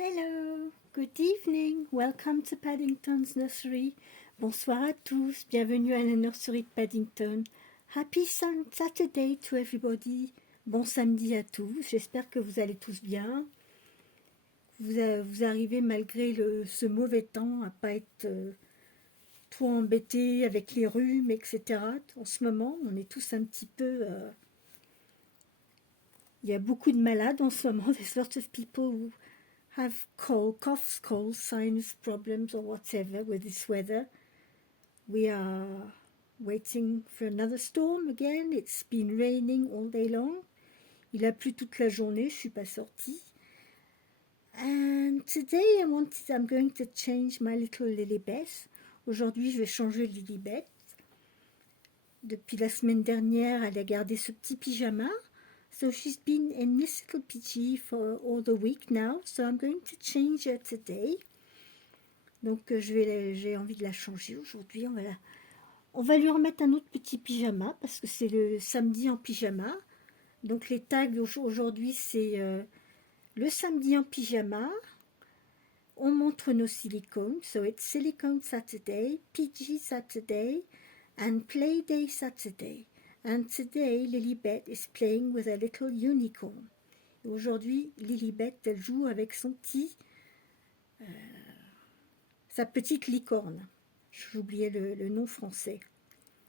Hello, good evening, welcome to Paddington's Nursery. Bonsoir à tous, bienvenue à la nurserie de Paddington. Happy Saturday to everybody. Bon samedi à tous, j'espère que vous allez tous bien. Vous arrivez malgré ce mauvais temps à pas être trop embêtés avec les rhumes, etc. En ce moment, on est tous un petit peu... il y a beaucoup de malades en ce moment. There's lots of people who have coughs, colds, sinus problems or whatever with this weather. We are waiting for another storm again. It's been raining all day long. Il a plu toute la journée, je suis pas sortie. And today I'm going to change my little Lilibet. Aujourd'hui, je vais changer Lilibet. Depuis la semaine dernière, elle a gardé ce petit pyjama. So she's been in this little PG for all the week now. So I'm going to change her today. Donc j'ai envie de la changer aujourd'hui. On va lui remettre un autre petit pyjama parce que c'est le samedi en pyjama. Donc les tags aujourd'hui c'est le samedi en pyjama. On montre nos silicones. So it's Silicone Saturday, PG Saturday and Play Day Saturday. And today, Lilibet is playing with a little unicorn. Et aujourd'hui, Lilibet, elle joue avec sa petite licorne. J'ai oublié le nom français.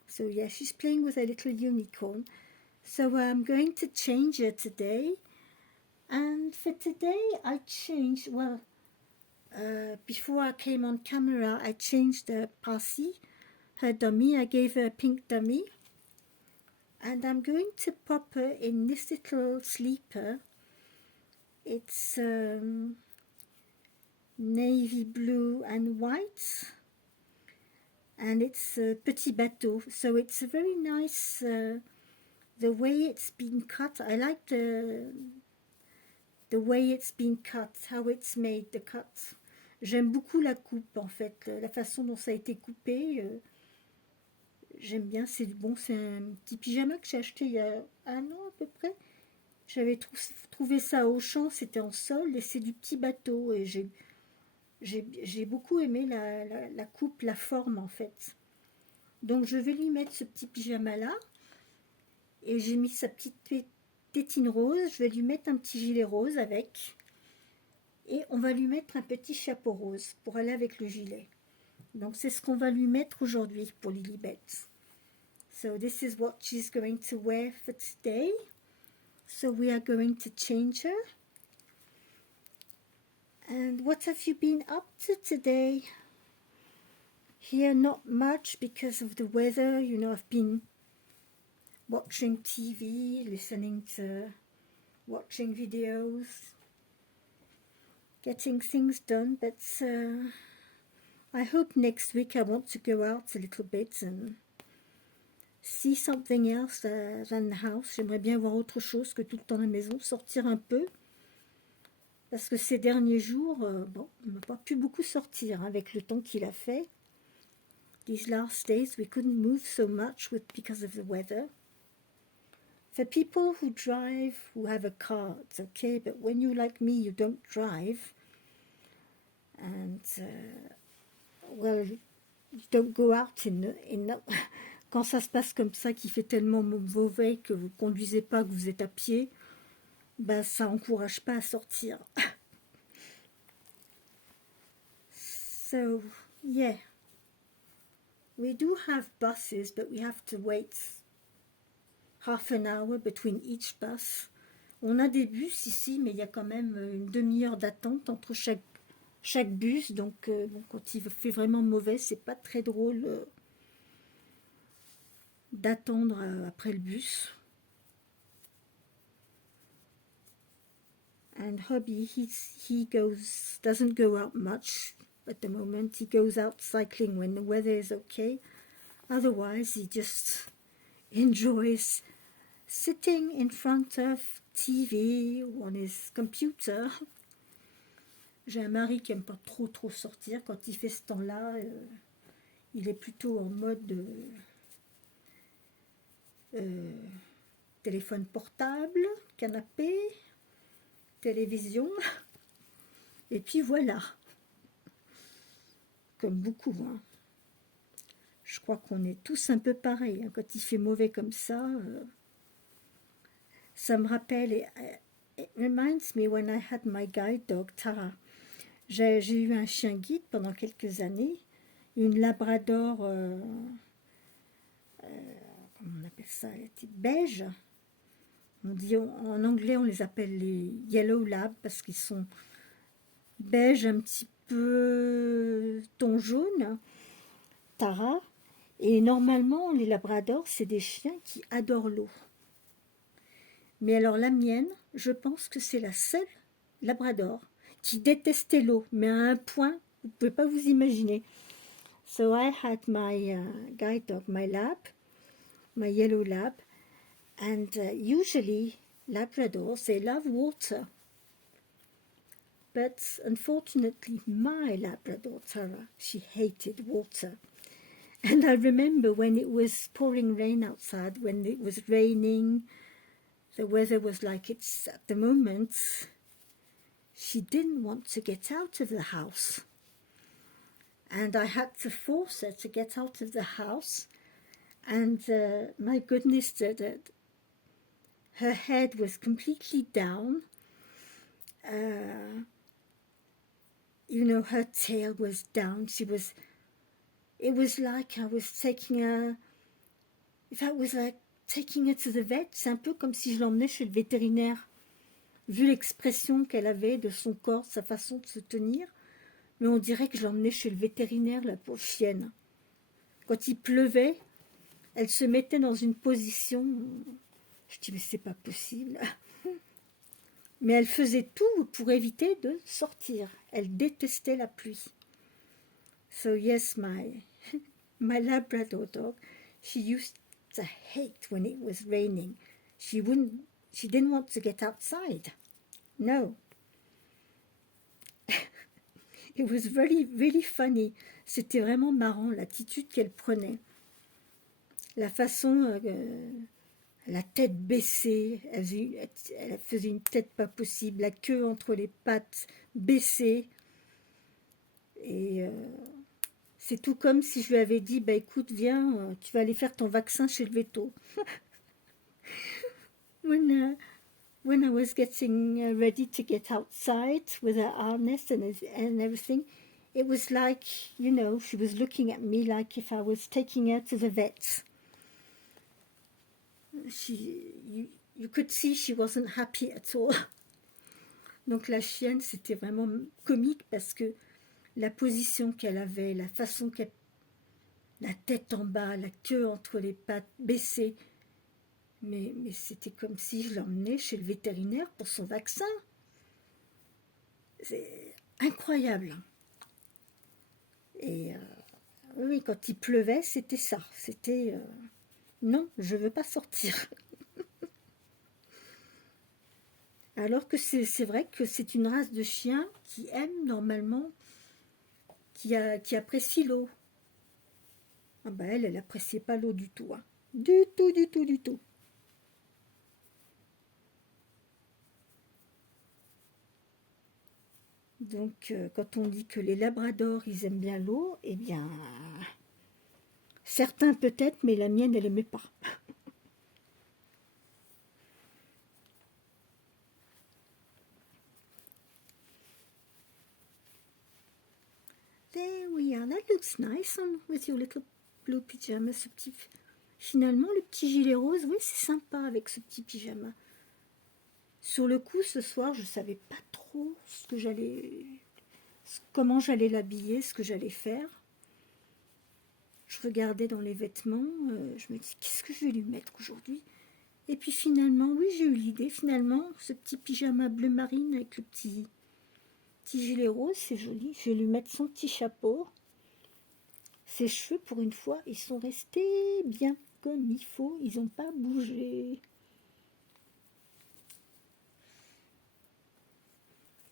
So yeah, she's playing with a little unicorn. So I'm going to change her today. And for today, I changed, before I came on camera, I changed Parsi, her dummy. I gave her a pink dummy. And I'm going to pop her in this little sleeper. It's navy blue and white. And it's a petit bateau. So it's a very nice, the way it's been cut. I like the way it's been cut, how it's made, the cut. J'aime beaucoup la coupe, en fait, la façon dont ça a été coupé. J'aime bien, c'est bon, c'est un petit pyjama que j'ai acheté il y a un an à peu près. J'avais trouvé ça au Auchan, c'était en solde et c'est du petit bateau. Et j'ai beaucoup aimé la coupe, la forme en fait. Donc je vais lui mettre ce petit pyjama là. Et j'ai mis sa petite tétine rose. Je vais lui mettre un petit gilet rose avec. Et on va lui mettre un petit chapeau rose pour aller avec le gilet. Donc c'est ce qu'on va lui mettre aujourd'hui pour Lilibet. So this is what she's going to wear for today. So we are going to change her. And what have you been up to today? Here not much because of the weather. You know, I've been watching TV, listening to watching videos, getting things done. But I hope next week I want to go out a little bit and see something else than the house. J'aimerais bien voir autre chose que tout le temps à la maison, sortir un peu. Parce que ces derniers jours, on n'a pas pu beaucoup sortir avec le temps qu'il a fait. These last days we couldn't move so much because of the weather. For people who drive, who have a car, it's okay. But when you like me, you don't drive. And, you don't go out quand ça se passe comme ça, qui fait tellement mauvais que vous ne conduisez pas, que vous êtes à pied, ça n'encourage pas à sortir. So, yeah. We do have buses, but we have to wait half an hour between each bus. On a des bus ici, mais il y a quand même une demi-heure d'attente entre chaque bus. Donc, quand il fait vraiment mauvais, c'est pas très drôle d'attendre après le bus. And hubby, he doesn't go out much at the moment. He goes out cycling when the weather is okay. Otherwise, he just enjoys sitting in front of TV or on his computer. J'ai un mari qui aime pas trop sortir. Quand il fait ce temps-là, il est plutôt en mode téléphone portable, canapé, télévision. Et puis voilà, comme beaucoup, hein. Je crois qu'on est tous un peu pareils, hein. Quand il fait mauvais comme ça me rappelle, it reminds me when I had my guide dog, Tara. J'ai eu un chien guide pendant quelques années, une labrador, comment on appelle ça, elle était beige. On dit, en anglais, on les appelle les yellow lab parce qu'ils sont beige, un petit peu ton jaune, Tara. Et normalement, les labradors, c'est des chiens qui adorent l'eau. Mais alors la mienne, je pense que c'est la seule labrador qui détestait l'eau, mais à un point, vous ne pouvez pas vous imaginer. So I had my guide dog, my lab, my yellow lab, and usually Labradors, they love water. But unfortunately, my Labrador, Tara, she hated water. And I remember when it was pouring rain outside, when it was raining, the weather was like it's at the moment, she didn't want to get out of the house. And I had to force her to get out of the house. And my goodness, her head was completely down. You know, her tail was down. It was like I was taking her, if I was like taking her to the vet, c'est un peu comme si je l'emmenais chez le vétérinaire. Vu l'expression qu'elle avait de son corps, sa façon de se tenir, mais on dirait que je l'emmenais chez le vétérinaire, la pauvre chienne. Quand il pleuvait, elle se mettait dans une position, je dis mais c'est pas possible. Mais elle faisait tout pour éviter de sortir. Elle détestait la pluie. So yes, my Labrador dog, she used to hate when it was raining. She didn't want to get outside. No. It was really, really funny. C'était vraiment marrant l'attitude qu'elle prenait. La façon, la tête baissée, elle faisait une tête pas possible, la queue entre les pattes baissée. Et c'est tout comme si je lui avais dit, bah écoute, viens, tu vas aller faire ton vaccin chez le véto. When I was getting ready to get outside with her harness and everything, it was like, you know, she was looking at me like if I was taking her to the vet. You could see she wasn't happy at all. Donc la chienne, c'était vraiment comique parce que la position qu'elle avait, la façon qu'elle... La tête en bas, la queue entre les pattes baissée. Mais c'était comme si je l'emmenais chez le vétérinaire pour son vaccin. C'est incroyable. Et oui, quand il pleuvait, c'était ça. C'était non, je ne veux pas sortir. Alors que c'est vrai que c'est une race de chien qui aime normalement, qui apprécie l'eau. Ah ben elle n'appréciait pas l'eau du tout. Hein. Du tout, du tout, du tout. Donc, quand on dit que les labradors, ils aiment bien l'eau, eh bien, certains peut-être, mais la mienne, elle n'aimait pas. There we are. That looks nice on, with your little blue pyjama. Ce petit, finalement, le petit gilet rose, oui, c'est sympa avec ce petit pyjama. Sur le coup, ce soir, je ne savais pas trop comment j'allais l'habiller, ce que j'allais faire. Je regardais dans les vêtements, je me dis, qu'est-ce que je vais lui mettre aujourd'hui? Et puis finalement, oui, j'ai eu l'idée, finalement, ce petit pyjama bleu marine avec le petit gilet rose, c'est joli. Je vais lui mettre son petit chapeau. Ses cheveux, pour une fois, ils sont restés bien comme il faut, ils n'ont pas bougé.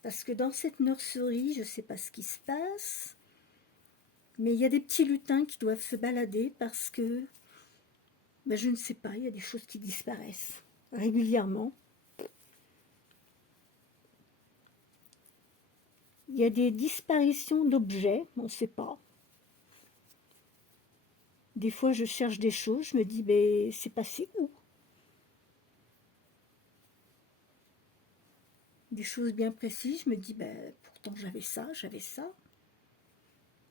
Parce que dans cette nurserie, je ne sais pas ce qui se passe, mais il y a des petits lutins qui doivent se balader parce que, ben je ne sais pas, il y a des choses qui disparaissent régulièrement. Il y a des disparitions d'objets, on ne sait pas. Des fois, je cherche des choses, je me dis, mais c'est passé où? Des choses bien précises, je me dis, ben, pourtant j'avais ça,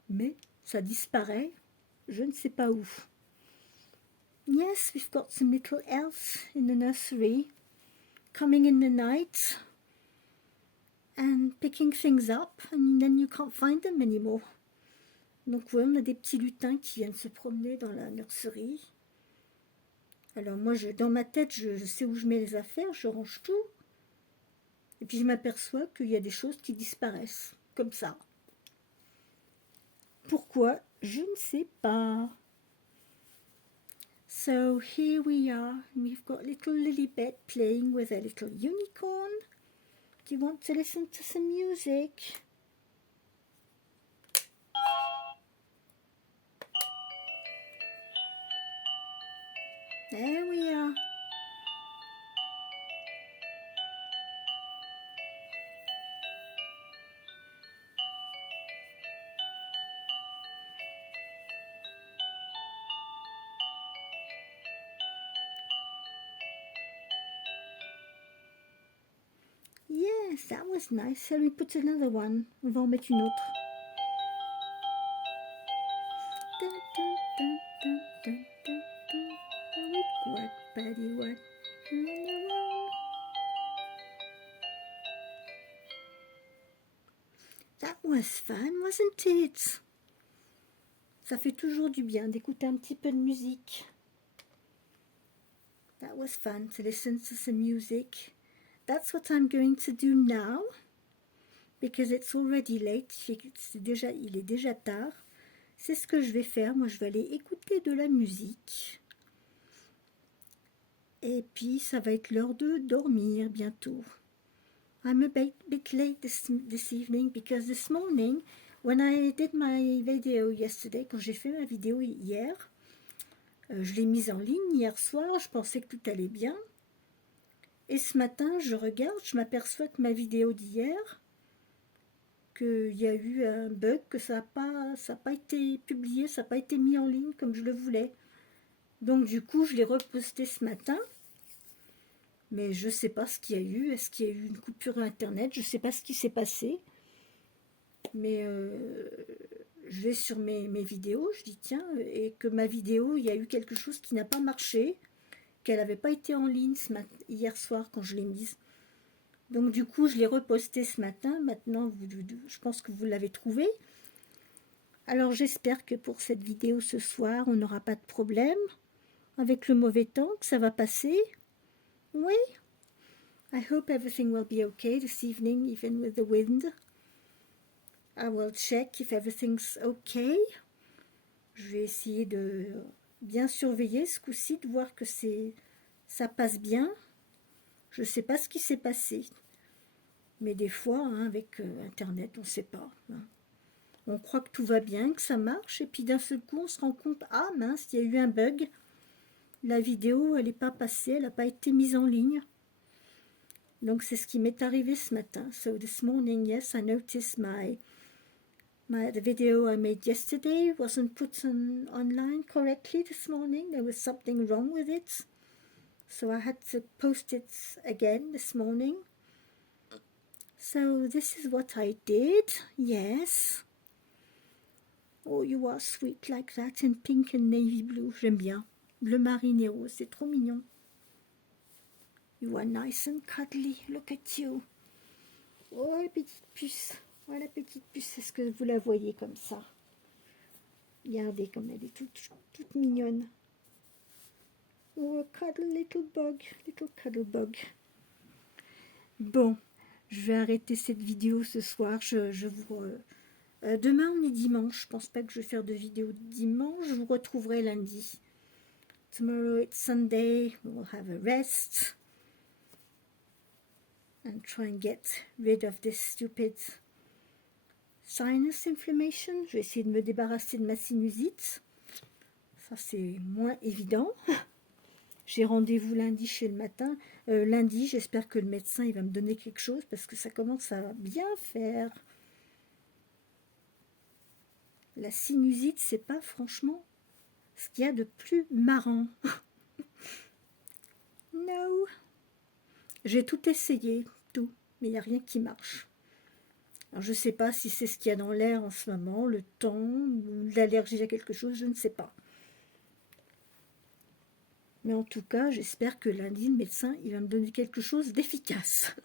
mais ça disparaît, je ne sais pas où. Yes, we've got some little elves in the nursery coming in the night and picking things up, and then you can't find them anymore. Donc ouais, on a des petits lutins qui viennent se promener dans la nurserie. Alors moi, dans ma tête, je sais où je mets les affaires, je range tout. Et puis je m'aperçois qu'il y a des choses qui disparaissent, comme ça. Pourquoi? Je ne sais pas. So here we are, and we've got little Lilibet playing with a little unicorn. Do you want to listen to some music? There we are. Yes, that was nice. Shall we put another one? On va en mettre une autre. Dun, dun, dun, dun, dun, dun, dun. Oh, what, buddy, what? That was fun, wasn't it? Ça fait toujours du bien d'écouter un petit peu de musique. That was fun to listen to some music. That's what I'm going to do now, because it's already late. Il est déjà tard. C'est ce que je vais faire. Moi, je vais aller écouter de la musique. Et puis, ça va être l'heure de dormir bientôt. I'm a bit late this evening, because this morning, when I did my video yesterday, quand j'ai fait ma vidéo hier, je l'ai mise en ligne hier soir, je pensais que tout allait bien. Et ce matin, je regarde, je m'aperçois que ma vidéo d'hier, qu'il y a eu un bug, que ça n'a pas été publié, ça n'a pas été mis en ligne comme je le voulais. Donc du coup, je l'ai reposté ce matin. Mais je ne sais pas ce qu'il y a eu. Est-ce qu'il y a eu une coupure Internet? Je ne sais pas ce qui s'est passé. Mais je vais sur mes vidéos, je dis tiens, et que ma vidéo, il y a eu quelque chose qui n'a pas marché, qu'elle n'avait pas été en ligne hier soir quand je l'ai mise. Donc du coup, je l'ai reposté ce matin. Maintenant, je pense que vous l'avez trouvé. Alors j'espère que pour cette vidéo ce soir, on n'aura pas de problème avec le mauvais temps, que ça va passer. Oui. I hope everything will be okay this evening, even with the wind. I will check if everything's okay. Je vais essayer de bien surveiller ce coup-ci, de voir que ça passe bien. Je ne sais pas ce qui s'est passé. Mais des fois, hein, avec Internet, on ne sait pas. Hein. On croit que tout va bien, que ça marche, et puis d'un seul coup, on se rend compte, ah mince, il y a eu un bug. La vidéo, elle n'est pas passée, elle n'a pas été mise en ligne. Donc c'est ce qui m'est arrivé ce matin. So this morning, yes, I noticed the video I made yesterday wasn't put online correctly this morning. There was something wrong with it. So I had to post it again this morning. So this is what I did, yes. Oh, you are sweet like that in pink and navy blue. J'aime bien. Bleu marine et rose, c'est trop mignon. You are nice and cuddly. Look at you. Oh, la petite puce. Oh, la petite puce. Est-ce que vous la voyez comme ça? Regardez comme elle est toute mignonne. Oh, cuddle little bug. Little cuddle bug. Bon, je vais arrêter cette vidéo ce soir. Demain, on est dimanche. Je pense pas que je vais faire de vidéo dimanche. Je vous retrouverai lundi. Tomorrow it's Sunday. We'll have a rest. And try and get rid of this stupid sinus inflammation. Je vais essayer de me débarrasser de ma sinusite. Ça, c'est moins évident. J'ai rendez-vous lundi chez le matin. Lundi, j'espère que le médecin il va me donner quelque chose parce que ça commence à bien faire. La sinusite, c'est pas franchement ce qu'il y a de plus marrant. No. J'ai tout essayé, tout, mais il n'y a rien qui marche. Alors, je ne sais pas si c'est ce qu'il y a dans l'air en ce moment, le temps, ou l'allergie à quelque chose, je ne sais pas. Mais en tout cas, j'espère que lundi, le médecin, il va me donner quelque chose d'efficace.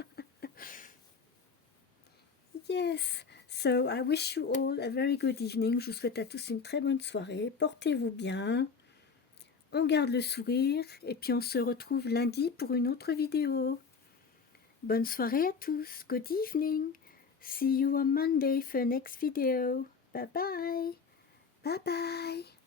Yes, so I wish you all a very good evening. Je vous souhaite à tous une très bonne soirée. Portez-vous bien. On garde le sourire et puis on se retrouve lundi pour une autre vidéo. Bonne soirée à tous. Good evening. See you on Monday for next video. Bye bye. Bye bye.